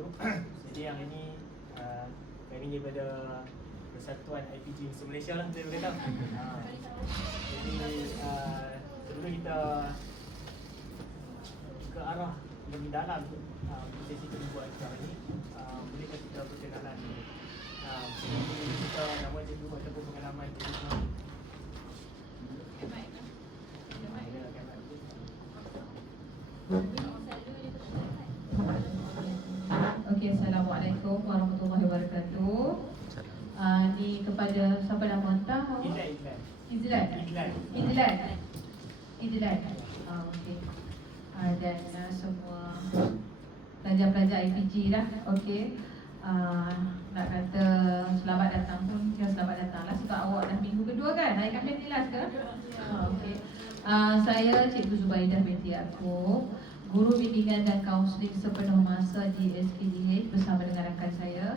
wabarakatuh. Jadi yang ini kami daripada Persatuan IPG Malaysia lah, saya boleh tahu. Jadi sebelum kita ke arah lebih dalam sesi kedua acara ini, bolehkah kita perkenalan kita nama cikgu ataupun pengalaman cikgu? Okey, Assalamualaikum warahmatullahi wabarakatuh. Ni kepada siapa nak hantar? Izlan. Okey. Dan semua pelajar-pelajar IPG lah. Okey. Nak kata selamat datang pun kira selamat datang lah sebab awak dah minggu kedua kan? Hari Khamis ni lah ke? Okey. Saya Cikgu Zubaidah binti Yaakob, guru bimbingan dan kaunseling sepenuh masa di SKDH bersama dengan rakan saya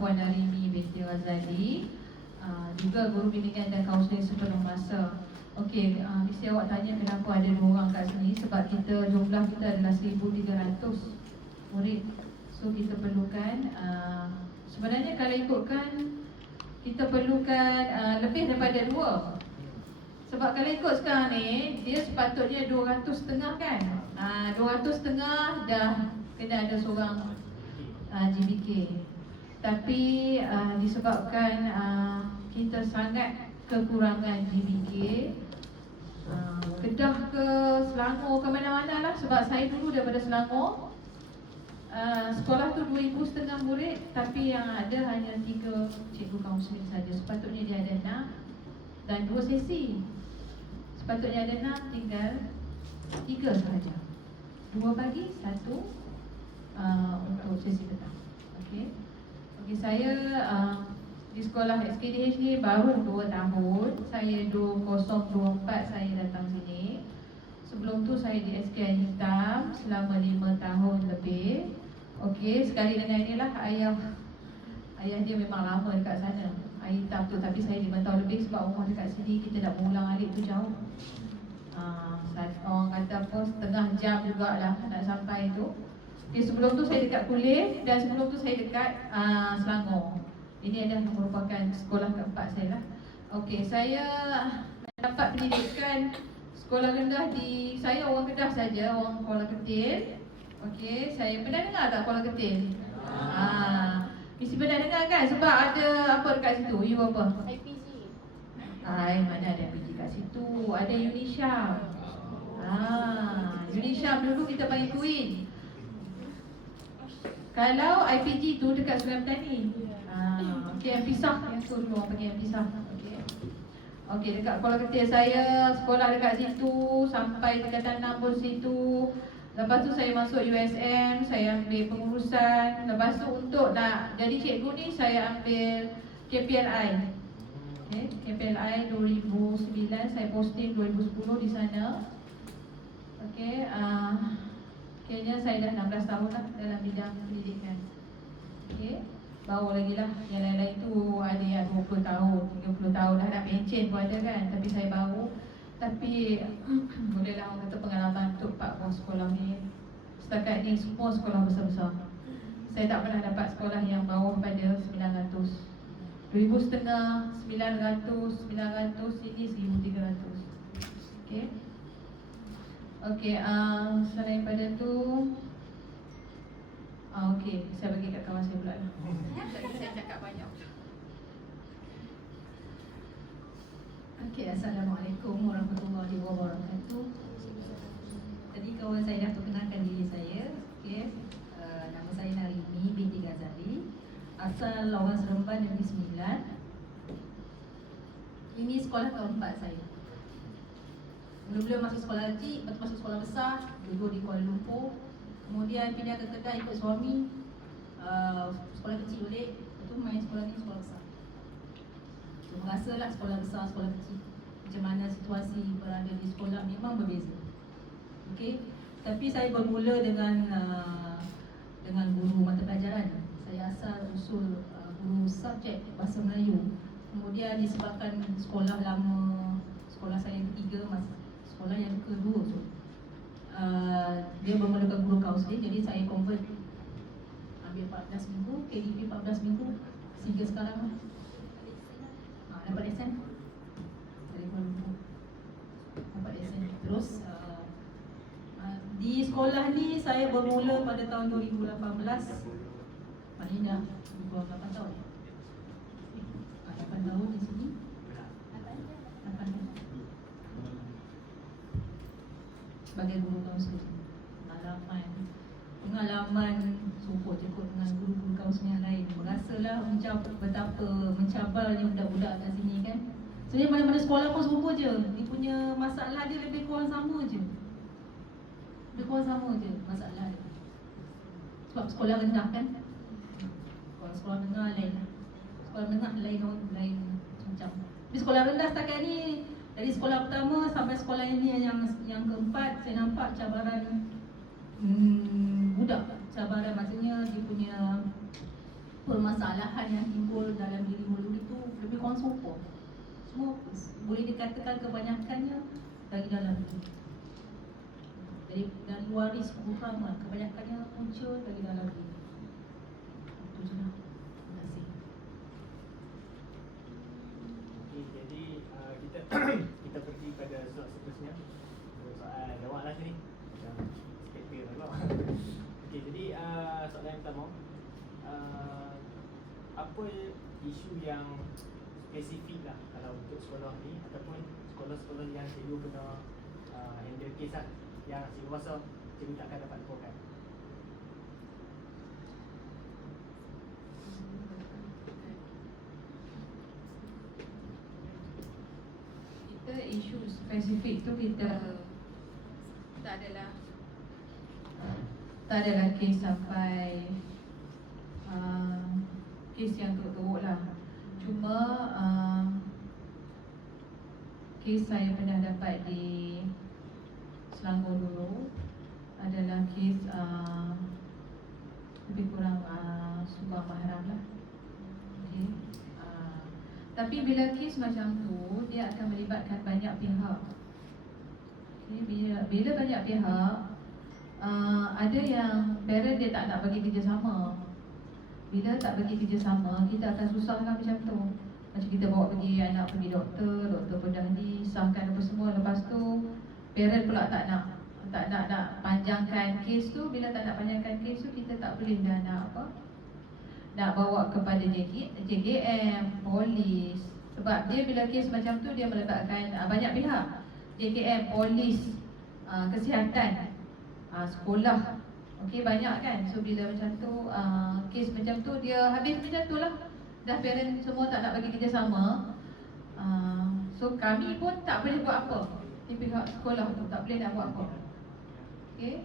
Puan Narimi binti Ghazali, juga guru bimbingan dan kaunseling sepenuh masa. Okey, mesti awak tanya kenapa ada 2 orang kat sini. Sebab jumlah kita adalah 1,300 murid. So kita perlukan sebenarnya kalau ikutkan kita perlukan lebih daripada 2. Sebab kalau ikut sekarang ni dia sepatutnya 200.5 kan. 200.5 dah kena ada seorang GBK. Tapi disebabkan kita sangat kekurangan GBK, Kedah ke Selangor ke mana-mana lah. Sebab saya dulu daripada Selangor, sekolah tu 2,500 murid, tapi yang ada hanya 3 cikgu kaunseling saja. Sepatutnya dia ada 6 dan 2 sesi. Sepatutnya ada 6, tinggal 3 sahaja. 2 pagi, 1 untuk sesi petang. Okey. Saya di sekolah SKDH ni baru 2 tahun. Saya 2024 saya datang sini. Sebelum tu saya di SKI Hitam selama 5 tahun lebih. Okey, sekali dengan inilah ayah dia memang lama dekat sana, Air Hitam tu. Tapi saya 5 tahun lebih sebab rumah dekat sini, kita nak mengulang alik tu jauh. Orang kata apa, setengah jam jugalah nak sampai tu. Okay, sebelum tu saya dekat Kulim dan sebelum tu saya dekat Selangor. Ini adalah merupakan sekolah keempat saya lah. Okey, saya dapat pendidikan sekolah rendah di, saya orang Kedah saja, orang Kuala Ketil. Okey, saya pernah dengar tak Kuala Ketil? Mesti pernah dengar kan? Sebab ada apa dekat situ? You apa? IPG. Mana ada IPG kat situ? Ada Unisham. Unisham dulu kita panggil Queen. Kalau IPG tu dekat Sungai Petani. Okey, yang pisah, yang tu dulu orang panggil yang pisah. Okey, dekat Kuala Ketil saya sekolah dekat situ sampai tingkatan 6 pun situ. Lepas tu saya masuk USM, saya ambil pengurusan. Lepas tu untuk nak jadi cikgu ni saya ambil KPLI. Okay, KPLI 2009, saya posting 2010 di sana. Okey, kayaknya saya dah 16 tahun lah dalam bidang pendidikan. Okey, baru lagi lah. Yang lain-lain tu ada yang 20 tahun, 30 tahun dah nak pencen pun ada kan. Tapi saya baru. Tapi bolehlah orang kata pengalaman untuk 4 buah sekolah ni. Setakat ni semua sekolah besar-besar. Saya tak pernah dapat sekolah yang bawah pada 900. 2,500, 900, 900, ini 1,300. Okey. Okey, selain pada tu okey, saya bagi kat kawan saya pula lah. Saya cakap banyak. Okey, Assalamualaikum warahmatullahi wabarakatuh. Tadi kawan saya dah perkenalkan diri saya. Okey, nama saya Narimi binti Ghazali, asal Lawan Seremban Negeri Sembilan. Ini sekolah keempat saya. Belum masuk sekolah kecil, lepas tu masuk sekolah besar, duduk di Kuala Lumpur. Kemudian pindah ke Kedah ikut suami. Sekolah kecil balik, lepas tu main sekolah ni, sekolah besar. So, merasalah sekolah besar, sekolah kecil, macam mana situasi berada di sekolah memang berbeza. Okey, tapi saya bermula dengan guru mata pelajaran. Saya asal usul guru subjek Bahasa Melayu. Kemudian disebabkan sekolah lama, sekolah saya yang ketiga, sekolah yang kedua tu, dia memerlukan guru kaunseling, jadi saya convert ambil 14 minggu, KDP 14 minggu, sehingga sekarang dapat lesen dari Kuala Lumpur, dapat lesen. Terus di sekolah ni saya bermula pada tahun 2018, maknanya lebih kurang 8 tahun. 8 tahun di sini. 8 tahun sebagai guru kaunseling. Pengalaman serupa cukup dengan guru-guru kaunseling yang lain. Merasalah betapa mencabarnya budak-budak kat sini kan. Sebenarnya mana-mana sekolah pun serupa je. Dia punya masalah dia lebih kurang sama je. Lebih kurang sama je masalah dia. Sebab sekolah rendah kan. Sekolah menengah lain. Sekolah menengah lain macam. Di sekolah rendah setakat ni, dari sekolah pertama sampai sekolah ini yang keempat, saya nampak cabaran budak. Cabaran maksudnya dia punya permasalahan yang timbul dalam diri murid itu lebih kurang serupa. Semua boleh dikatakan kebanyakannya dari dalam diri. Dari waris kurang lah, kebanyakannya muncul dari dalam diri. Itu je lah. Terima kasih. Okey, jadi kita pergi pada soal seterusnya. Soal jawab lah sini. Macam spektakel pula. Okey, jadi soalan yang pertama, apa isu yang spesifik lah kalau untuk sekolah ni ataupun sekolah-sekolah yang cikgu kena handle kes lah, yang cikgu rasa cikgu tak akan dapat laporkan? Kita isu spesifik tu kita tak adalah kes sampai kes yang teruk lah. Cuma kes saya pernah dapat di Selangor dulu adalah kes lebih kurang sumbang mahram lah. Okay. Tapi bila kes macam tu, dia akan melibatkan banyak pihak. Okay. Bila banyak pihak, ada yang parent dia tak nak bagi kerjasama. Bila tak bagi kerjasama, kita akan susah lah macam tu. Macam kita bawa pergi anak pergi doktor pun dah disahkan apa semua. Lepas tu parent pula tak nak panjangkan kes tu. Bila tak nak panjangkan kes tu, kita tak boleh dah nak bawa kepada JKM, polis. Sebab dia bila kes macam tu, dia meletakkan banyak pihak. JKM, polis, kesihatan, sekolah. Okey, banyak kan. So bila macam tu kes macam tu, dia habis macam tu lah. Dah parent semua tak nak bagi kerjasama. So kami pun tak boleh buat apa. Di pihak sekolah tu tak boleh nak buat apa. Okey.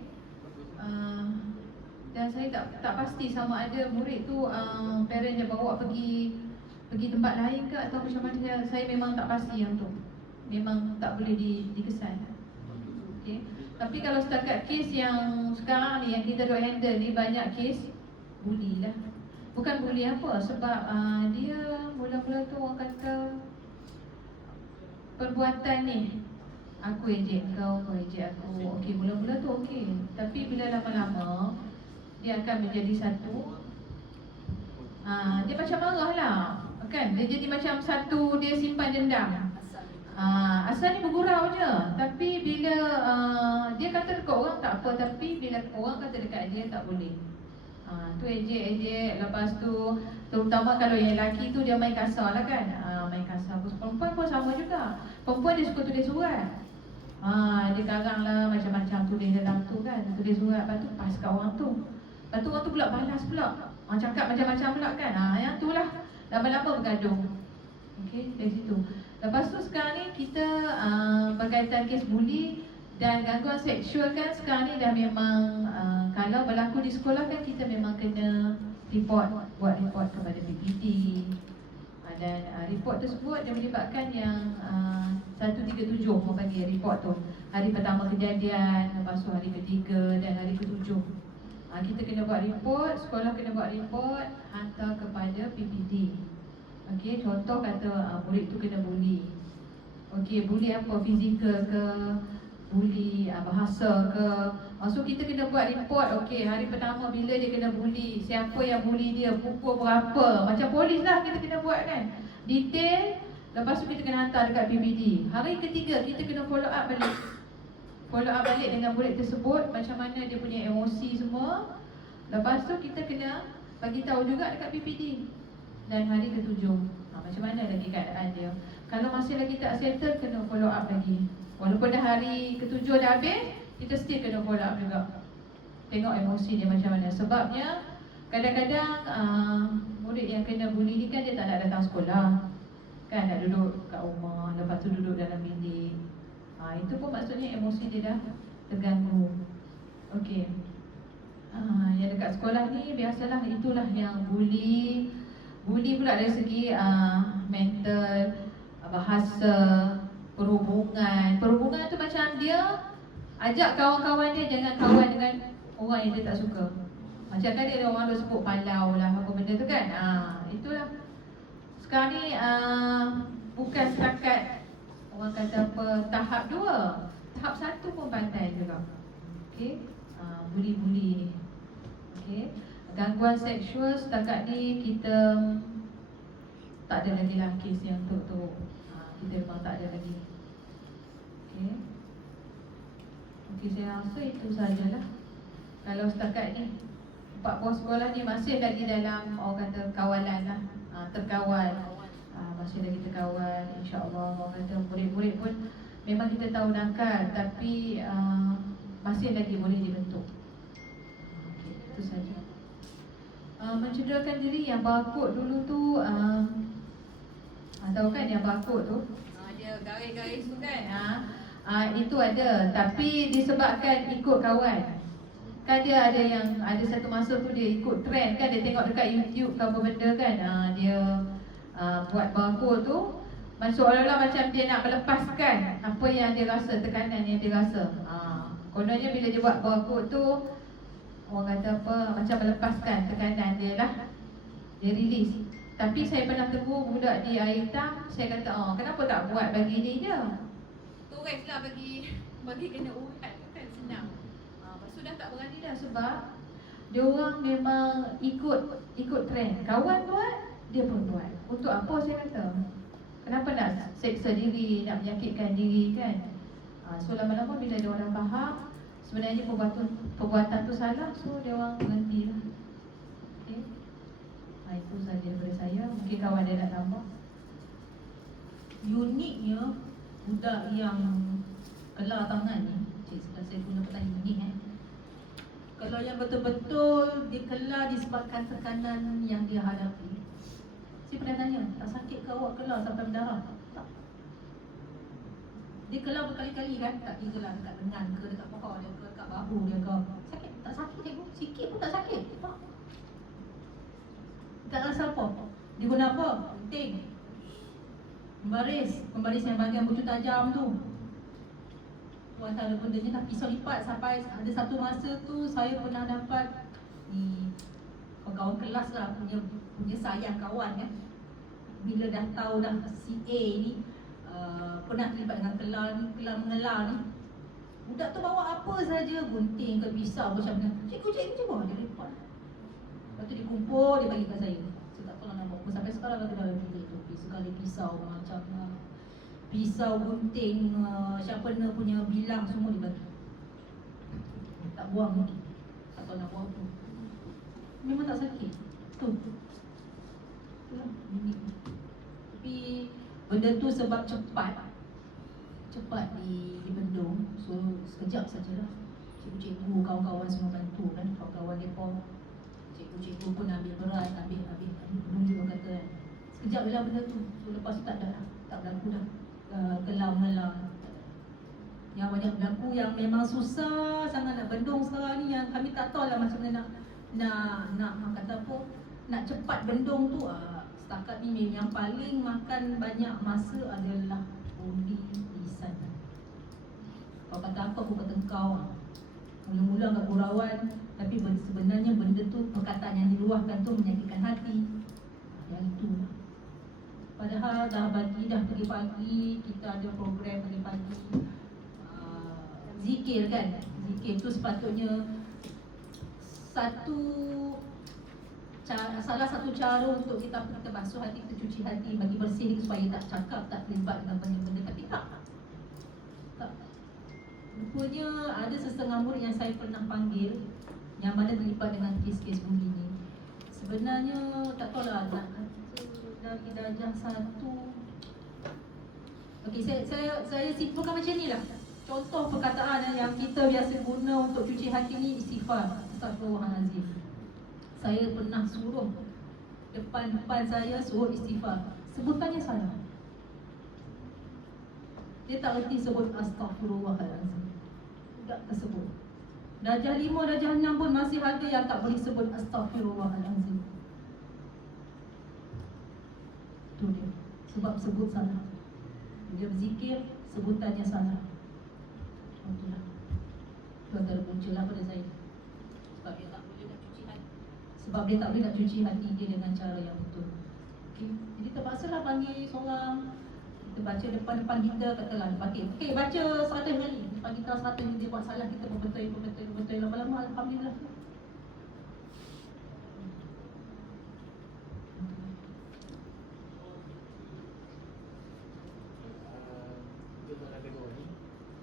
Dan saya tak pasti sama ada murid tu parent dia bawa pergi tempat lain ke atau macam mana. Saya memang tak pasti yang tu. Memang tak boleh dikesan. Okey. Tapi kalau setakat kes yang sekarang ni yang kita duk handle ni, banyak kes bully lah. Bukan bully apa, sebab dia mula-mula tu orang kata perbuatan ni, aku ejek kau ejek aku. Okey, mula-mula tu okey. Tapi bila lama-lama dia akan menjadi satu, dia macam marah lah kan. Dia jadi macam satu, dia simpan dendam. Asal ni bergurau je. Tapi bila dia kata dekat orang tak apa, tapi bila orang kata dekat dia tak boleh. Tu ejek. Lepas tu terutama kalau yang lelaki tu dia main kasar lah kan. Main kasar. Perempuan pun sama juga. Perempuan dia suka tulis surat. Dia karang lah macam-macam tulis dalam tu kan. Tulis surat, lepas tu pas kat orang tu. Lepas tu orang tu pula balas pula. Cakap macam-macam pula kan. Yang tu lah lama-lama bergaduh. Okey, dari situ. Lepas tu sekarang ni kita berkaitan kes bully dan gangguan seksual kan. Sekarang ni dah memang kalau berlaku di sekolah kan, kita memang kena buat report kepada PPD. Dan report tersebut dia melibatkan yang 137 orang panggil report tu. Hari pertama kejadian, lepas tu hari ketiga dan hari ketujuh. Kita kena buat report, sekolah kena buat report, hantar kepada PPD. Okey, contoh kata murid tu kena bully. Okey, bully apa? Fizikal ke, bully bahasa ke, So kita kena buat report. Okey, hari pertama bila dia kena bully, siapa yang bully dia, pukul berapa. Macam polis lah kita kena buat kan, detail. Lepas tu kita kena hantar dekat PBD. Hari ketiga kita kena follow up balik. Follow up balik dengan murid tersebut, macam mana dia punya emosi semua. Lepas tu kita kena bagi tahu juga dekat PPD. Dan hari ketujuh, macam mana lagi keadaan dia. Kalau masih lagi tak settle, kena follow up lagi. Walaupun dah hari ketujuh dah habis, kita still kena follow up juga. Tengok emosi dia macam mana. Sebabnya kadang-kadang murid yang kena bully ni kan dia tak nak datang sekolah, kan nak duduk kat rumah, lepas tu duduk dalam bilik. Itu pun maksudnya emosi dia dah terganggu. Okey. Yang dekat sekolah ni biasalah, itulah yang bully. Bully pula dari segi mental, bahasa, perhubungan. Perhubungan tu macam dia ajak kawan-kawan dia jangan kawan dengan orang yang dia tak suka. Macam tadi ada orang tu sebut palau lah, apa benda tu kan. Itulah. Sekarang ni bukan setakat orang kata apa tahap 2, tahap 1 pun pandai juga. Okey, bully-bully ni. Okey, gangguan seksual setakat ni kita tak ada lagi lah kes yang tu. Kita memang tak ada lagi. Okey. Okey, saya rasa itu sajalah. Kalau setakat ni 4 buah sekolah ni masih lagi dalam orang kata kawalan lah, terkawal. Masih lagi terkawal, insya-Allah. Orang kata murid-murid pun memang kita tahu nakal, tapi masih lagi boleh dibentuk. Okey, itu saja. Mencederakan diri yang barcode dulu tu, tahu kan yang barcode tu? Dia garis-garis tu kan. Itu ada, tapi disebabkan ikut kawan. Kan dia ada yang ada satu masa tu dia ikut trend kan, dia tengok dekat YouTube ke apa benda kan. Dia buat barcode tu seolah-olah macam dia nak melepaskan apa yang dia rasa, tekanan yang dia rasa. Kononnya bila dia buat barcode tu, orang kata apa, macam melepaskan tekanan dia lah, dia release. Tapi saya pernah tegur budak di air hitam, saya kata, kenapa tak buat bagi ni je? Tulis lah bagi kena urat tu kan senang. Lepas tu dah tak berani dah sebab diorang memang ikut trend. Kawan buat, dia pun buat. Untuk apa saya kata? Kenapa nak seksa diri, nak menyakitkan diri kan? So lama-lama bila dia orang faham sebenarnya perbuatan tu salah, so dia orang berhenti lah. Okay? Itu saja daripada saya. Mungkin kawan dia nak tambah. Uniknya budak yang kelar tangan ni, saya guna pertanyaan unik kalau yang betul-betul dia kelar disebabkan tekanan yang dia hadapi. Saya pernah tanya, tak sakit ke awak kelar sampai berdarah? Tak. Dia kelar berkali-kali kan, tak dia kelar dekat lengan ke, dekat pokok dia ke, dekat bahu dia ke. Sakit? Tak sakit cikgu, sikit pun tak sakit. Tak rasa apa. Dia guna apa? Penting. Membaris yang bahagian bujur tajam tu. Antara bendanya dah pisau lipat. Sampai ada satu masa tu saya pernah dapat kawan kelas lah, punya sayang kawan kan. Bila dah tahu dah si A ni pernah terlibat dengan kelar mengelar ni, budak tu bawa apa saja, gunting ke pisau macam mana, cikgu dia report. Lepas tu dia kumpul, dia bagi kat saya. Saya tak pernah nak buat apa sampai sekarang ada dalam bilik tu. Sekali pisau macam pisau, gunting, sharpener punya bilang semua dia bagi. Tak buang lagi. Tak tahu nak buang tu. Memang tak sakit. Tu. Itulah unik. Tapi benda tu sebab cepat dibendung. So sekejap sajalah. Cikgu-cikgu, kawan-kawan semua bantu kan. Kawan-kawan mereka, cikgu-cikgu pun ambil berat, ambil dulu kata kan. Sekejap je lah benda tu. So lepas tu tak berlaku dah kelar-melar. Yang banyak berlaku yang memang susah sangat nak bendung sekarang ni, yang kami tak tahu lah macam mana nak kata apa, nak cepat bendung tu. Setakat ni yang paling makan banyak masa adalah lisan. Kau kata apa, aku kata engkau. Mula-mula agak gurauan, tapi sebenarnya benda tu, perkataan yang diluahkan tu menyakitkan hati. Yang itu. Padahal dah pagi-pagi kita ada program pagi-pagi zikir kan. zikir tu sepatutnya salah satu cara untuk kita basuh hati, kita cuci hati, bagi bersih supaya tak cakap, tak terlibat dengan benda-benda. Tapi tak. Rupanya ada sesetengah murid yang saya pernah panggil yang mana terlibat dengan kes-kes begini. Sebenarnya tak tahulah nak kata dari darjah 1. Okey, saya simpulkan macam ni lah. Contoh perkataan yang kita biasa guna untuk cuci hati ni istighfar. Astagfirullahalazim. Saya pernah suruh depan saya suruh istighfar. Sebutannya salah. Dia tak reti sebut astagfirullahalazim. Tak tersebut. Darjah 5, darjah 6 pun masih ada yang tak boleh sebut astagfirullahalazim. Itu dia. Sebab sebut salah. Dia berzikir, sebutannya salah. Itulah. Itu antara punca lah pada saya. Sebab dia tak boleh nak cuci hati. Sebab dia tak boleh nak cuci hati dia dengan cara yang betul. Okay. Jadi terpaksalah panggil seorang. Kita baca depan-depan kita, katalah okay, baca 100 kali. Depan kita 100 dia buat salah, kita betul. Lama-lama alhamdulillah. Untuk soalan kedua ni,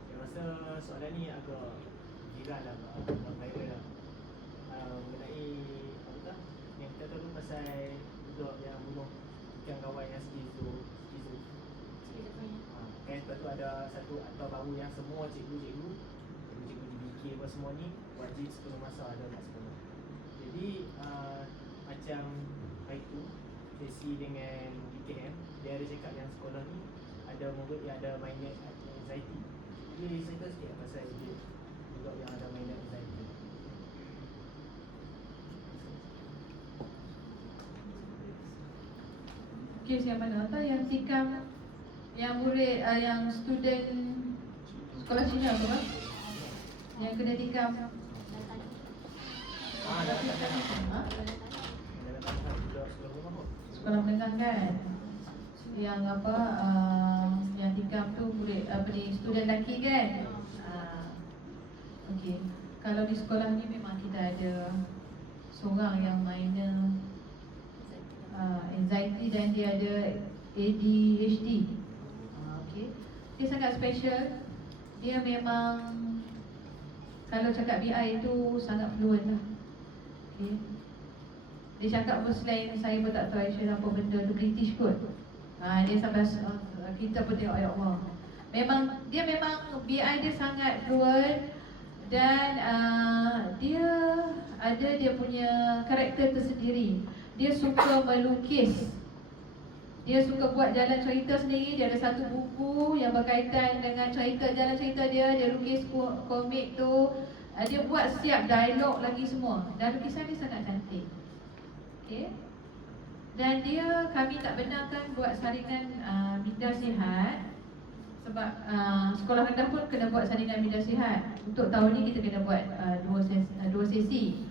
saya rasa soalan ni agak viral lah, agak viral lah. Mengenai apa tu, yang kita tahu pasal budak yang bunuh ikan kawan yang skizo. Kan sebab tu ada satu akta baru yang semua cikgu DBK apa semua ni wajib sepenuh masa ada kat sekolah. Jadi macam hari tu sesi dengan DKM, dia ada cakap yang sekolah ni ada murid yang ada minor anxiety. Dia cerita sikit pasal dia budak yang ada minor anxiety. Kes yang mana? Atau yang tikam, yang murid, yang student sekolah Cina tu kan? Yang kena tikam. Sekolah menengah kan? Yang apa, yang tikam tu murid, student lelaki kan? Okey. Kalau di sekolah ni memang kita ada seorang yang minor anxiety dan dia ada ADHD. Okay. Dia sangat special. Dia memang kalau cakap BI tu sangat fluent lah. Okay. Dia cakap pun selain saya pun tak tahu Aisyah apa benda tu British kot. Dia sampai kita pun tengok ya Allah. Dia memang BI dia sangat fluent. Dan dia punya karakter tersendiri. Dia suka melukis. Dia suka buat jalan cerita sendiri. Dia ada satu buku yang berkaitan dengan jalan cerita dia. Dia lukis komik tu. Dia buat siap dialog lagi semua. Dan lukisan dia sangat cantik. Okay. Dan kami tak benarkan buat saringan minda sihat. Sebab sekolah rendah pun kena buat saringan minda sihat. Untuk tahun ni kita kena buat dua sesi.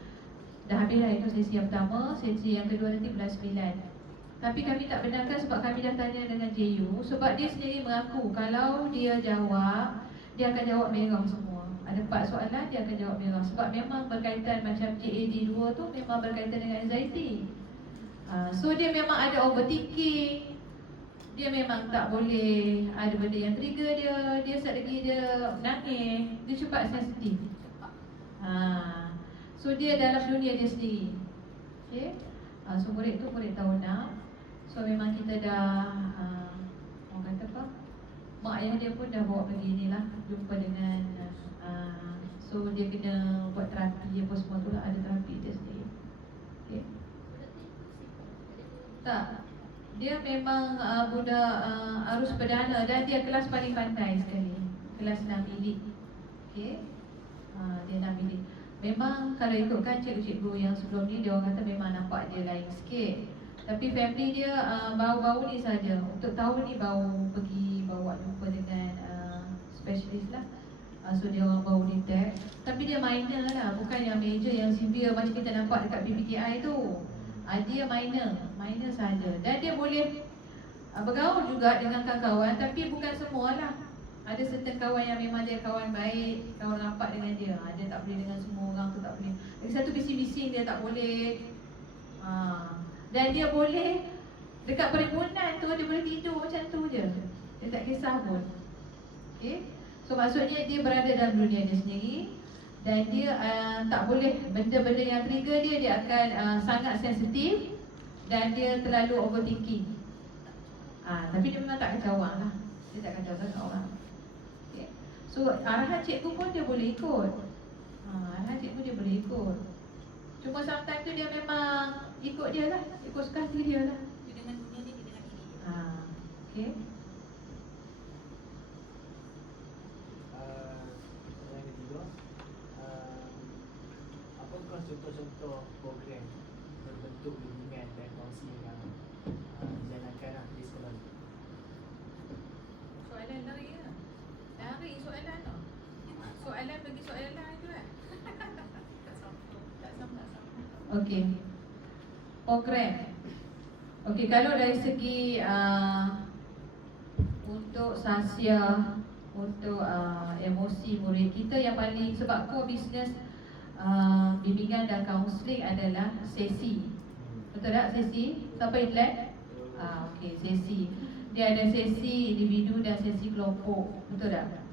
Dah habis dah itu sesi yang pertama. Sesi yang kedua nanti bulan 9. Tapi kami tak benarkan sebab kami dah tanya dengan JU. Sebab dia sendiri mengaku kalau dia jawab, dia akan jawab merah semua. Ada 4 soalan, dia akan jawab merah. Sebab memang berkaitan macam JAD 2 tu memang berkaitan dengan anxiety. So dia memang ada overthinking. Dia memang tak boleh ada benda yang trigger dia. Dia saat lagi dia menangis, dia cepat sensitif. So dia dalam dunia dia sendiri. Okay. So murid tu murid tahun 6. So memang kita dah orang kata apa, mak ayah dia pun dah bawa pergi ni lah, jumpa dengan so dia kena buat terapi apa semua tu lah. Ada terapi dia sendiri. Okay. Tak, dia memang budak arus perdana. Dan dia kelas paling pandai sekali, kelas 6 bilik. Okay. Dia 6 bilik. Memang kalau ikutkan cikgu-cikgu yang sebelum ni, dia orang kata memang nampak dia lain sikit. Tapi family dia baru-baru ni saja. Untuk tahun ni baru pergi bawa jumpa dengan specialist lah. So dia orang baru detect. Tapi dia minor lah, bukan yang major, yang severe macam kita nampak dekat PPKI tu. Dia minor saja. Dan dia boleh bergaul juga dengan kawan-kawan. Tapi bukan semua lah. Ada certain kawan yang memang dia kawan baik, kawan rapat dengan dia. Dia tak boleh dengan semua orang tu, tak boleh. Lagi satu bising-bising dia tak boleh. Dan dia boleh dekat perhimpunan tu dia boleh tidur macam tu je. Dia tak kisah pun. Okay. So maksudnya dia berada dalam dunia dia sendiri. Dan dia tak boleh, benda-benda yang trigger dia akan sangat sensitif. Dan dia terlalu overthinking. Tapi dia memang tak kacau orang lah. Dia tak kacau sangat orang. Okay. So arahan cikgu pun dia boleh ikut. Arahan cikgu dia boleh ikut. Cuma sometimes tu dia memang ikut dia lah, ikut suka hati dia lah. Dia dengan dunia dia dengan diri dia. Okay. Yang ketiga, apakah contoh-contoh program berbentuk bimbingan dan kaunseling yang dijalankan di sekolah? Soalan lari lah. Lari soalan tu. Soalan bagi soalan tu kan. Tak sama. Okey. Program. Okey, kalau dari segi untuk sasia, untuk emosi murid kita yang paling, sebab core business bimbingan dan kaunseling adalah sesi. Betul tak sesi? Siapa yang lab? Okey, sesi. Dia ada sesi individu dan sesi kelompok. Betul tak?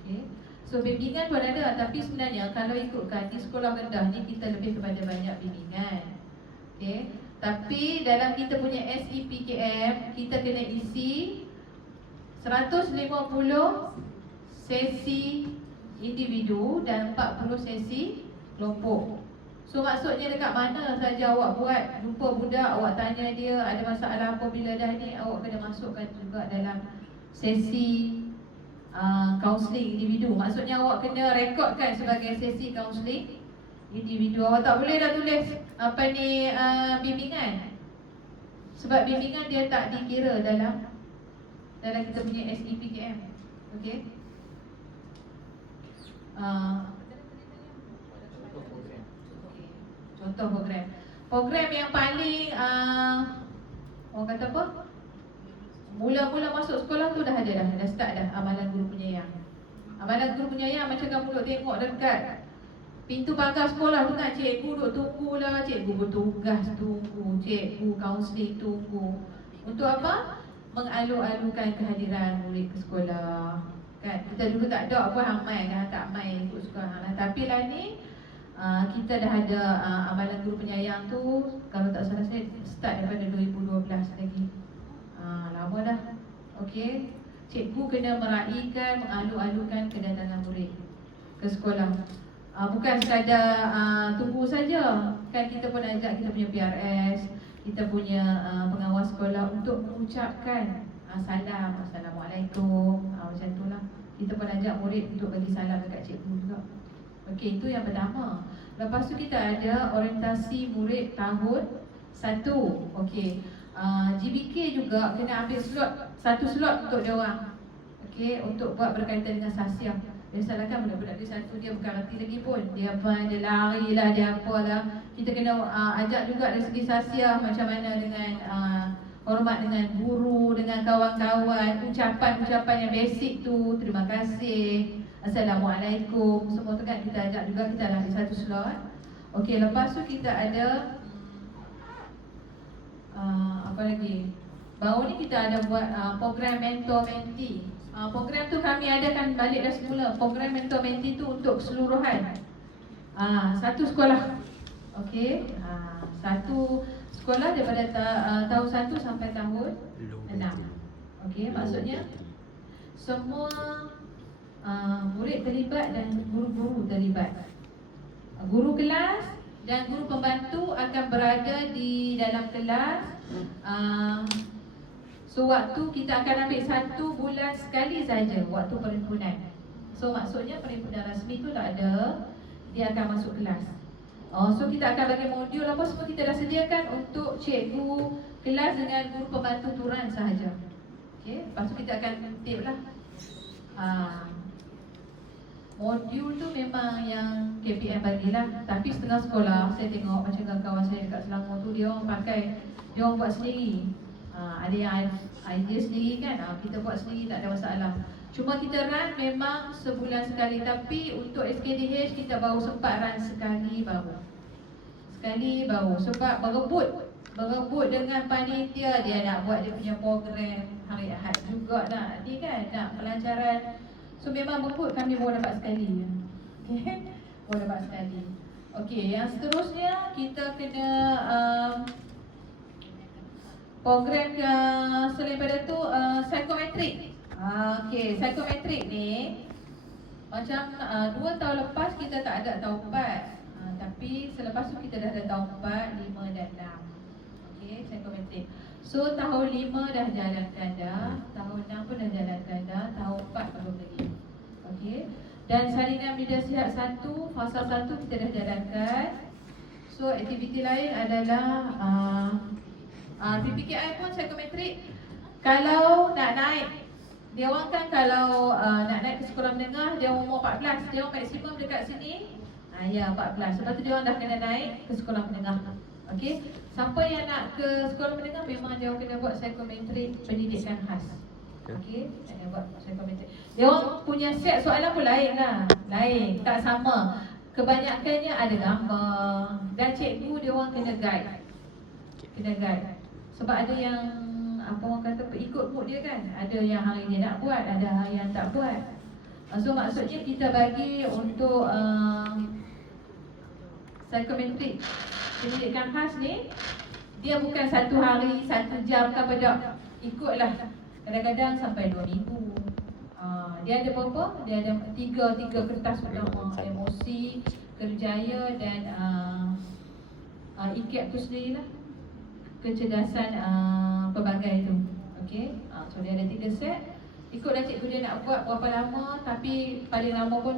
Okey. So bimbingan pun ada, tapi sebenarnya kalau ikutkan di sekolah rendah ni kita lebih kepada banyak bimbingan. Okey. Tapi dalam kita punya SEPKM kita kena isi 150 sesi individu dan 40 sesi kelompok. So maksudnya dekat mana saja awak buat, jumpa budak, awak tanya dia ada masalah apa bila dah ni, awak kena masukkan juga dalam sesi kaunseling individu. Maksudnya awak kena rekodkan sebagai sesi kaunseling individu. Awak tak boleh dah tulis bimbingan. Sebab bimbingan dia tak dikira dalam kita punya SEPKM. Okey. Contoh program. Contoh program. Program yang paling orang kata apa? Mula-mula masuk sekolah tu dah start dah amalan guru penyayang. Amalan guru penyayang macam kamu duduk tengok dekat pintu pagar sekolah tu kan, cikgu duduk tunggu lah, cikgu bertugas tunggu, cikgu kaunseling tunggu. Untuk apa? Mengalu-alukan kehadiran murid ke sekolah. Kan? Kita dulu tak ada apa hamai, dah tak mai ikut sekolah. Tapi lah ni kita dah ada amalan guru penyayang tu, kalau tak salah saya start daripada 2012 lagi. Lama dah. Okey. Cikgu kena meraihkan, mengalu-alukan kedatangan murid ke sekolah. Bukan sekadar tunggu saja. Kan kita pun ajak kita punya PRS, kita punya pengawas sekolah untuk mengucapkan salam, Assalamualaikum, macam tu lah. Kita pun ajak murid untuk bagi salam dekat cikgu juga. Okey, itu yang pertama. Lepas tu kita ada orientasi murid tahun 1. Okey. GBK juga kena ambil satu slot untuk dia orang. Okey, untuk buat berkaitan dengan sasia. Biasalah kan budak-budak dia satu dia bukan reti lagi pun. Dia lari lah, dia apalah. Kita kena ajak juga dari segi sasia, macam mana dengan hormat dengan guru, dengan kawan-kawan, ucapan-ucapan yang basic tu, terima kasih, Assalamualaikum, semua tu kan kita ajak juga, kita ambil satu slot. Okey, lepas tu kita ada apa lagi? Baru ni kita ada buat program mentor-mentee. Program tu kami adakan balik dah semula. Program mentor-mentee tu untuk keseluruhan satu sekolah. Okey, satu sekolah daripada tahun 1 sampai tahun 6. Okey, maksudnya semua murid terlibat dan guru-guru terlibat. Guru kelas dan guru pembantu akan berada di dalam kelas. So waktu kita akan ambil 1 bulan sekali saja waktu perhimpunan. So maksudnya perhimpunan rasmi tu tak ada, dia akan masuk kelas. So kita akan bagi modul apa semua kita dah sediakan untuk cikgu kelas dengan guru pembantu turan sahaja. Okey, lepas tu kita akan tip lah. Modul tu memang yang KPM bagilah. Tapi setengah sekolah saya tengok macam kawan-kawan saya dekat Selangor tu, dia orang pakai, dia orang buat sendiri. Ada yang idea sendiri kan, kita buat sendiri tak ada masalah. Cuma kita run memang sebulan sekali. Tapi untuk SKDH kita baru sempat run sekali baru. Sebab berebut dengan panitia. Dia nak buat dia punya program hari Ahad juga nanti kan, nak pelancaran. So memang berebut, kami baru dapat sekali. Okay, baru dapat sekali. Okay, yang seterusnya kita kena program selain pada tu psikometrik. Okay, psikometrik ni macam 2 tahun lepas kita tak ada tahun 4. Tapi selepas tu kita dah ada tahun 4, 5 dan 6. Okay, psikometrik. So tahun 5 dah jalankan dah, tahun 6 pun dah jalankan dah, tahun 4 baru lagi. Okay. Dan salinan media sihat 1, fasa 1 kita dah jalankan. So aktiviti lain adalah PPKI pun psikometrik. Kalau nak naik, dia orang kan kalau nak naik ke sekolah menengah, dia umur 14, dia orang maksimum dekat sini ya 14. Sebab tu dia orang dah kena naik ke sekolah menengah. Okey. Siapa yang nak ke sekolah menengah memang dia orang kena buat psikometrik pendidikan khas. Okey, nak buat psikometrik. Dia orang punya set soalan pun lain lah. Lain, tak sama. Kebanyakannya ada gambar dan cikgu dia orang kena guide. Sebab ada yang apa orang kata ikut mood dia kan. Ada yang hari dia nak buat, ada hari yang tak buat. So maksudnya kita bagi untuk psikometrik pendidikan khas ni, dia bukan 1 hari, 1 jam ke pada. Ikutlah. Kadang-kadang sampai 2 minggu. Dia ada berapa? Dia ada 3 kertas utama. Emosi, kerjaya dan IKEP tu sendiri lah. Kecerdasan pelbagai tu. Okay. So dia ada 3 set. Ikutlah cikgu dia nak buat berapa lama. Tapi paling lama pun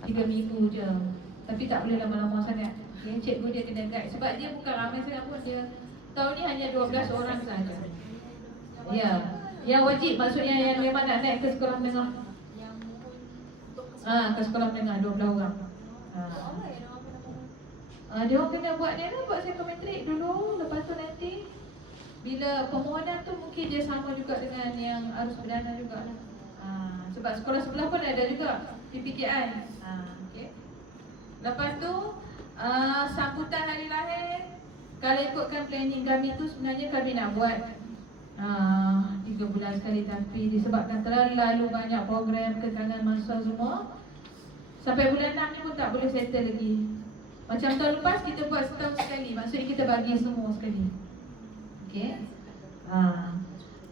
3 minggu je. Tapi tak boleh lama-lama sangat. Okay. Cikgu dia kena guide. Sebab dia bukan ramai sangat pun. Dia tahun ni hanya 12 orang sahaja. Ya. Yang wajib maksudnya yang memang nak naik ke sekolah menengah. Ke sekolah menengah 12 orang. Dia orang kena buat ni lah, buat psikometrik dulu. Lepas tu nanti bila permohonan tu mungkin dia sama juga dengan yang arus perdana jugalah. Sebab sekolah sebelah pun ada juga PPKI. Okay. Lepas tu sambutan hari lahir. Kalau ikutkan planning kami tu sebenarnya kami nak buat 3 bulan sekali. Tapi disebabkan terlalu banyak program kekangan masa semua, sampai bulan 6 ni pun tak boleh settle lagi. Macam tahun lepas kita buat setahun sekali. Maksudnya kita bagi semua sekali. Okay.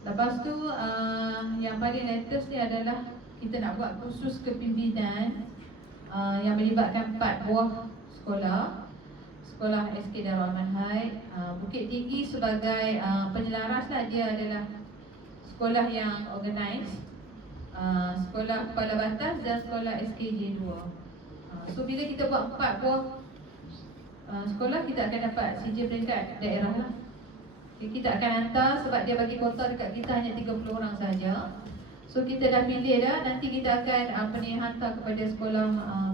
Lepas tu yang paling latest ni adalah kita nak buat kursus kepimpinan yang melibatkan 4 buah sekolah. Sekolah SK Darul Aman High, Bukit Tinggi sebagai penyelaras lah. Dia adalah sekolah yang organize, sekolah kepala batas dan sekolah SKJ 2. So bila kita buat 4 buah sekolah, kita akan dapat CJ peringkat daerah lah. Kita akan hantar sebab dia bagi kuota dekat kita hanya 30 orang saja. So kita dah pilih dah, nanti kita akan hantar kepada sekolah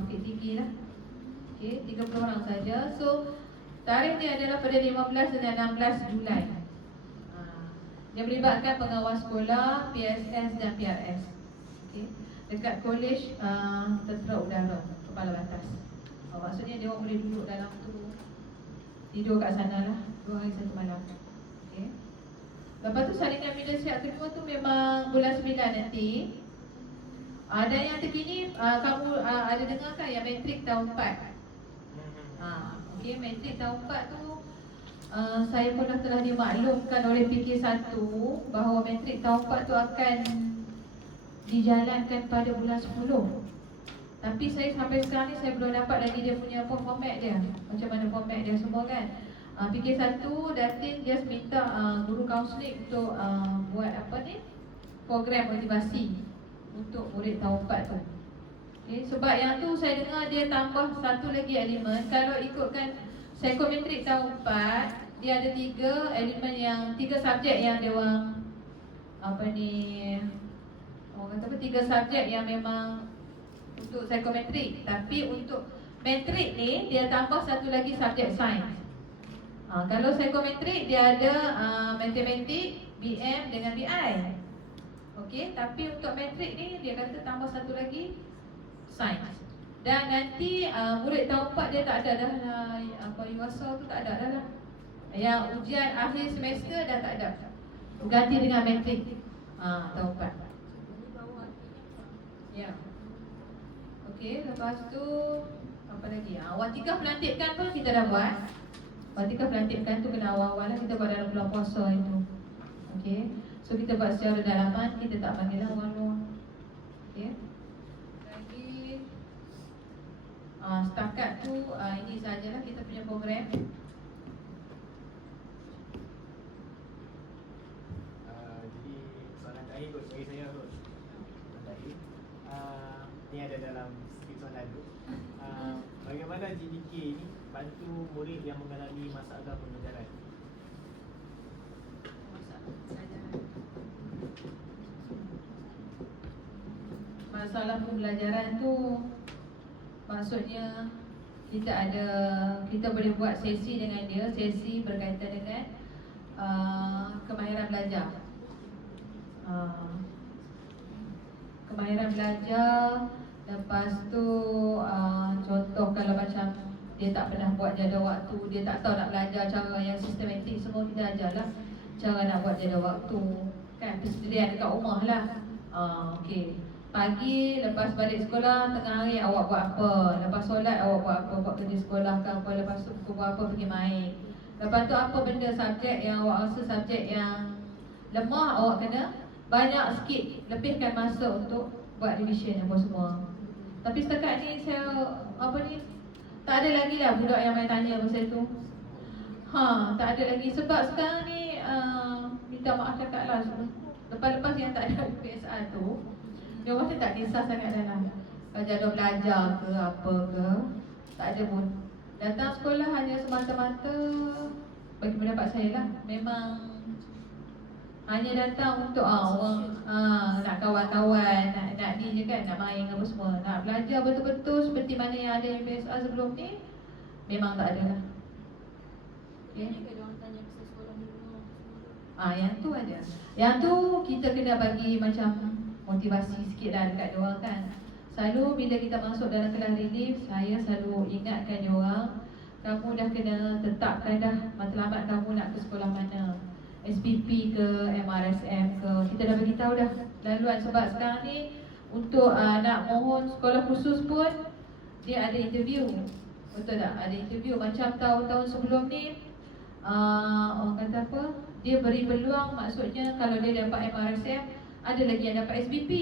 Bukit Tinggi lah. Okay, 30 orang saja. So tarikh ni adalah pada 15 dan 16 Julai. Dia melibatkan pengawas sekolah, PSS dan PRS. Okay. Dekat Kolej Tentera Udara Kepala Batas. Maksudnya dia orang boleh duduk dalam tu, tidur kat sana lah 2 hari 1 malam. Okay. Lepas tu salinan media sihat kedua tu memang bulan 9 nanti. Dan yang terkini kamu ada dengar kan yang matrik tahun 4. Okay, matrik tahun 4 tu saya pun telah dimaklumkan oleh PK1 bahawa matrik tahun 4 tu akan dijalankan pada bulan 10. Tapi saya sampai sekarang ni saya belum dapat lagi dia punya format dia. Macam mana format dia semua kan. PK1 Datin just minta guru kaunseling untuk buat program motivasi untuk murid tahun 4 tu. Okay, sebab yang tu saya dengar dia tambah satu lagi elemen. Kalau ikutkan psikometrik tahun 4, dia ada 3 elemen yang 3 subjek yang dia orang orang kata 3 subjek yang memang untuk psikometrik. Tapi untuk metrik ni dia tambah satu lagi subjek sains. Kalau psikometrik dia ada matematik, BM dengan BI. Okey, tapi untuk matrik ni dia kata tambah satu lagi sains. Dan nanti murid tahun 4 dia tak ada dah apa UASA tu tak ada dah lah. Yang ujian akhir semester dah tak ada. Ganti dengan matrik. Tahun 4. Ya. Okey, lepas tu apa lagi? Watikah pelantikan pun kita dah buat. Watikah pelantikan tu kena awal-awal lah, kita buat dalam bulan puasa itu. Okey. So kita buat secara dalaman, kita tak panggil lah orang luar. Okey. Lagi setakat tu ini sajalah kita punya program. Jadi soalan terakhir kot bagi saya kot. Soalan terakhir. Ni ada dalam skrip soalan tu. Bagaimana GBK ni bantu murid yang mengalami masalah pembelajaran? Masalah pembelajaran tu maksudnya kita boleh buat sesi dengan dia, sesi berkaitan dengan kemahiran belajar. Kemahiran belajar. Lepas tu contoh kalau macam dia tak pernah buat jadual waktu, dia tak tahu nak belajar cara yang sistematik, semua kita ajarlah cara nak buat jadual waktu. Kan persediaan dekat rumah lah. Okey. Pagi lepas balik sekolah, tengah hari awak buat apa? Lepas solat awak buat apa? Buat kerja sekolah ke apa? Lepas tu pukul berapa pergi main? Lepas tu apa benda subjek yang awak rasa subjek yang lemah, awak kena banyak sikit lebihkan masa untuk buat revision apa semua. Tapi setakat ni saya tak ada lagi lah budak yang main tanya pasal tu. Tak ada lagi sebab sekarang ni minta maaf cakap lah, lepas-lepas yang tak ada PSR tu, dia orang tak kisah sangat dalam jadual belajar ke apa ke, tak ada pun. Datang sekolah hanya semata-mata, bagi pendapat saya lah, memang hanya datang untuk orang nak kawan-kawan, nak ni je kan, nak main apa semua. Nak belajar betul-betul seperti mana yang ada yang PSR sebelum ni, memang tak ada lah. Okay. Yang tu ada. Yang tu kita kena bagi macam motivasi sikit lah dekat diorang kan. Selalu bila kita masuk dalam kelas relief, saya selalu ingatkan diorang, kamu dah kena tetapkan dah matlamat kamu nak ke sekolah mana, SPP ke, MRSM ke. Kita dah beritahu dah laluan. Sebab sekarang ni untuk nak mohon sekolah khusus pun dia ada interview. Betul tak? Ada interview. Macam tahun-tahun sebelum ni orang kata apa, dia beri peluang, maksudnya kalau dia dapat MRSM, ada lagi yang dapat SPP.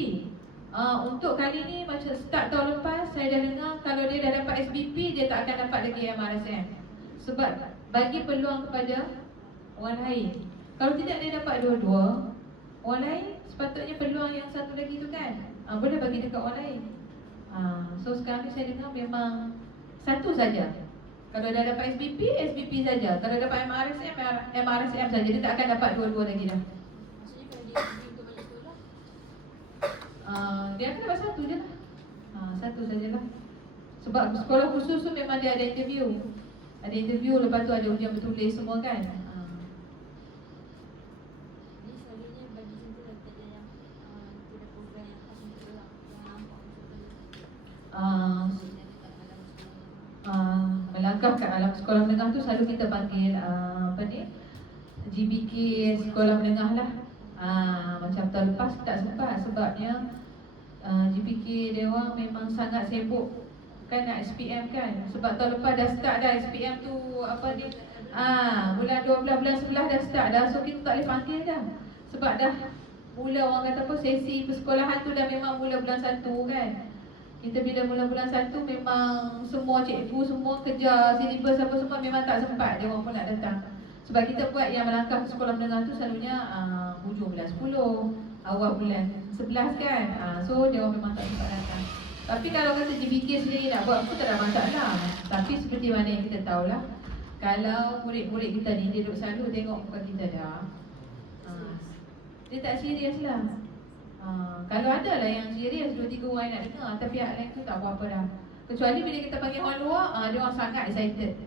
Untuk kali ni macam start tahun lepas, saya dah dengar kalau dia dah dapat SPP, dia tak akan dapat lagi MRSM. Sebab bagi peluang kepada orang lain. Kalau tidak dia dapat dua-dua, orang lain sepatutnya peluang yang satu lagi tu kan boleh bagi dekat orang lain. So sekarang ni saya dengar memang satu saja. Kalau dah dapat SPP, SPP saja. Kalau dapat MRSM, MRSM saja. Dia tak akan dapat dua-dua lagi dah. Maksudnya kalau dia pergi untuk balik sekolah, dia akan dapat satu je lah. Satu sajalah. Sebab sekolah khusus tu memang dia ada interview. Ada interview, lepas tu ada ujian bertulis semua kan. ni selalunya bagi contoh lah kita yang tidak program yang khas untuk orang yang nampak Melangkah kat alam sekolah menengah tu selalu kita panggil GBK sekolah menengah lah. Macam tahun lepas tak sempat sebabnya GBK dia orang memang sangat sibuk kan nak SPM kan. Sebab tahun lepas dah start dah SPM tu bulan 12 bulan 11 dah start dah. So kita tak boleh panggil dah. Sebab dah mula orang kata apa, sesi persekolahan tu dah memang mula bulan 1 kan. Kita bila mula bulan 1 memang semua cikgu semua kejar silibus apa semua, memang tak sempat dia orang pun nak datang. Sebab kita buat yang melangkah ke sekolah menengah tu selalunya hujung bulan 10, awal bulan 11 kan. So dia orang memang tak sempat datang. Tapi kalau kata GBK sendiri nak buat pun tak ada masalah. Tapi seperti mana yang kita tahulah, kalau murid-murid kita ni dia duduk selalu tengok muka kita dah, dia tak serius lah. Kalau ada lah yang serius 2-3 orang nak dengar, tapi pihak lain tu tak apa-apa dah. Kecuali bila kita panggil orang luar, dia orang sangat excited.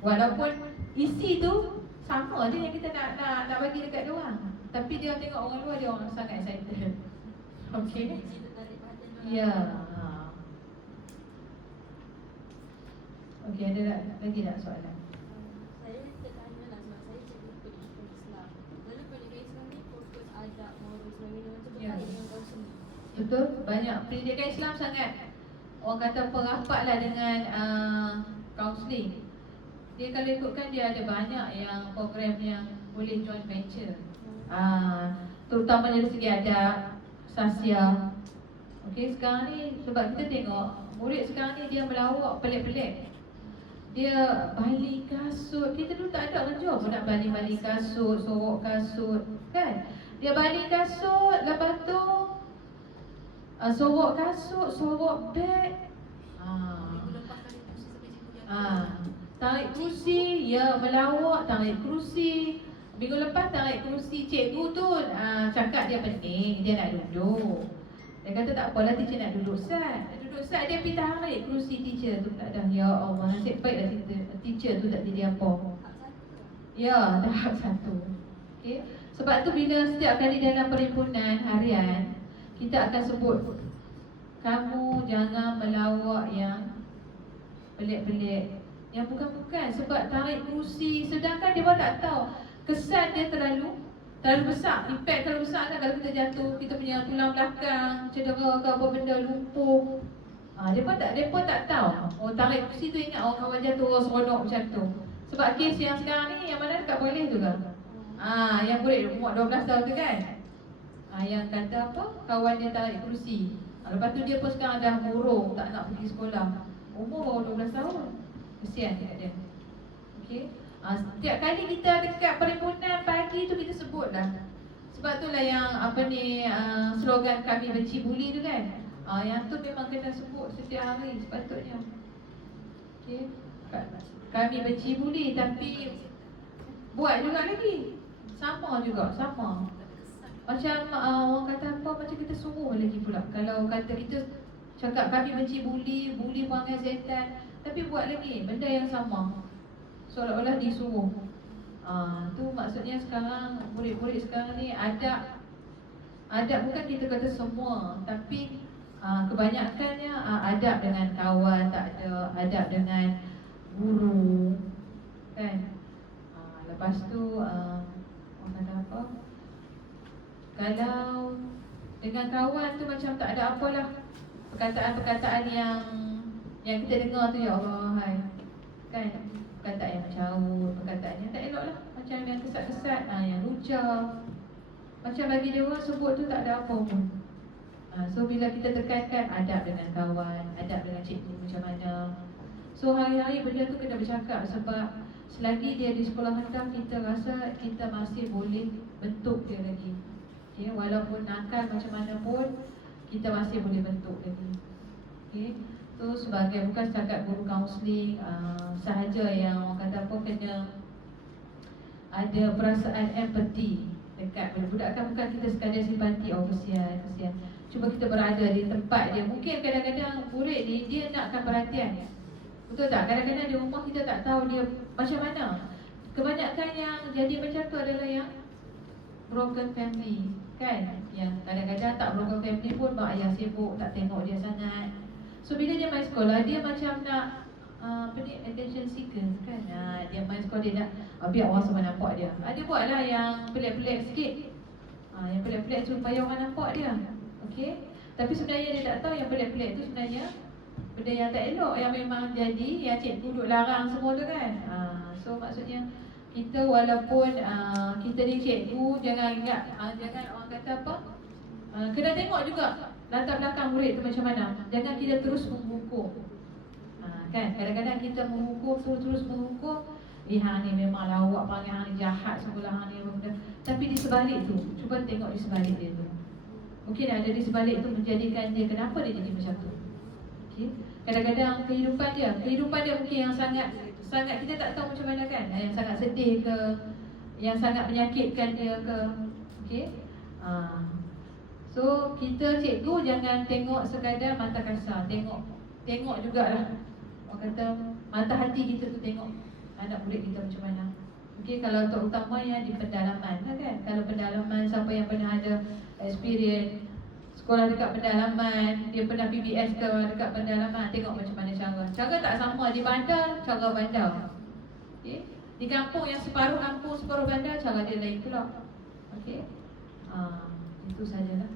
Walaupun isi tu sama je yang kita nak bagi dekat dia orang. Tapi dia tengok orang luar, dia orang sangat excited. Okey. Ya. Okey, ada lagi tak soalan? Saya tertanya lah sebab saya cikgu pendidikan Islam. Lalu pendidikan Islam ni fokus adab, moral, sebagainya macam Ya. terkait dengan kaunseling. Betul, banyak pendidikan Islam sangat orang kata perapat lah dengan kaunseling. Dia kalau ikutkan dia ada banyak yang program yang boleh joint venture. Terutama dari segi adab, sasya. Okey, sekarang ni sebab kita tengok murid sekarang ni dia melawak pelik-pelik. Dia baling kasut. Kita dulu tak ada kerja pun nak baling-baling kasut, sorok kasut, kan? Dia baling kasut, lepas tu sorok kasut, sorok beg. Minggu lepas kali kursi sampai cikgu jatuh. Tarik kerusi, ya melawak, tarik kerusi. Minggu lepas tarik kerusi cikgu tu cakap dia pening, dia nak duduk. Dia kata tak apalah, teacher nak duduk sat. Duduk sat, dia pergi tarik kerusi teacher tu. Tak dah, ya Allah, nasib baiklah teacher tu tak jadi apa. Ya, tahap 1. Okay. Sebab tu bila setiap kali dalam perhimpunan harian, kita akan sebut, kamu jangan melawak yang pelik-pelik, yang bukan-bukan. Sebab tarik kerusi, sedangkan dia pun tak tahu kesan dia terlalu besar. Impact terlalu besar kan kalau kita jatuh, kita punya tulang belakang cedera ke apa benda, lumpuh. Dia pun tak tahu. Oh, tarik kerusi tu ingat orang kawan jatuh, orang seronok macam tu. Sebab kes yang sekarang ni yang mana dekat Perlis tu ke? Yang murid umur 12 tahun tu kan? Yang kata apa? Kawan dia tarik kerusi. Lepas tu dia pun sekarang dah murung, tak nak pergi sekolah. Umur baru 12 tahun. Kesian dekat dia. Okey. Setiap kali kita dekat perhimpunan pagi tu kita sebut dah. Sebab tu lah yang slogan kami benci buli tu kan. Yang tu memang kena sebut setiap hari sepatutnya. Okey. Kami benci buli tapi buat juga lagi. Sama juga, sama. Macam orang kata apa, macam kita suruh lagi pula. Kalau kata kita cakap kami benci buli perangai setan, tapi buat lagi benda yang sama, seolah-olah disuruh. Tu maksudnya sekarang murid-murid sekarang ni adab bukan kita kata semua, tapi kebanyakannya adab dengan kawan tak ada, adab dengan guru kan. Lepas tu orang kata apa, kalau dengan kawan tu macam tak ada apalah, perkataan-perkataan yang kita dengar tu, ya Allah, hai, kan, perkataan yang mencarut, perkataan yang tak elok lah, macam yang kesat-kesat, yang lucah. Macam bagi dia orang sebut tu tak ada apa pun. So bila kita tekankan adab dengan kawan, adab dengan cikgu macam mana, so hari-hari benda tu kena bercakap. Sebab selagi dia di sekolah rendah, kita rasa kita masih boleh bentuk dia lagi. Okay, walaupun nakal macam mana pun, kita masih boleh bentuk lagi. Okay. So sebagai bukan setakat guru kaunseling sahaja yang orang kata apa, kena ada perasaan empati dekat budak-budak. Kan bukan kita sekadar simpati, oh kesian. Cuba kita berada di tempat dia. Mungkin kadang-kadang murid ni dia nakkan perhatian, betul tak? Kadang-kadang di rumah kita tak tahu dia macam mana. Kebanyakan yang jadi macam tu adalah yang broken family kan. Yang kadang-kadang tak broken family pun mak ayah sibuk, tak tengok dia sangat. So bila dia main sekolah, dia macam nak attention seeker kan. Dia main sekolah, dia nak biar orang semua nampak dia. Dia buatlah yang pelik-pelik sikit. Yang pelik-pelik supaya orang nampak dia. Okey. Tapi sebenarnya dia tak tahu yang pelik-pelik tu sebenarnya benda yang tak elok, yang memang jadi, yang cikgu duduk larang semua tu kan. So maksudnya kita walaupun kita ni cikgu, jangan ingat, jangan orang kata apa, kena tengok juga latar belakang murid tu macam mana. Jangan kita terus menghukum. Kan kadang-kadang kita menghukum, terus menghukum, hang ni memang lawak, panggil hang ni jahat, sebelah hang ni benda. Tapi di sebalik tu, cuba tengok di sebalik dia tu. Mungkin ada di sebalik tu menjadikan dia, kenapa dia jadi macam tu. Okay. Kadang-kadang kehidupan dia mungkin yang sangat kita tak tahu macam mana kan. Yang sangat sedih ke, yang sangat menyakitkan dia ke. Okay. So kita cikgu jangan tengok sekadar mata kasar, tengok jugalah. Orang kata mata hati kita tu, tengok anak murid kita macam mana. Okey, kalau terutamanya di pedalaman lah kan. Kalau pedalaman, siapa yang pernah ada experience sekolah dekat pedalaman, dia pernah PBS ke dekat pedalaman, tengok macam mana cara. Cara tak sama di bandar, cara bandar. Okey. Di kampung yang separuh kampung, separuh bandar, cara dia lain pula. Okey. Itu sajalah.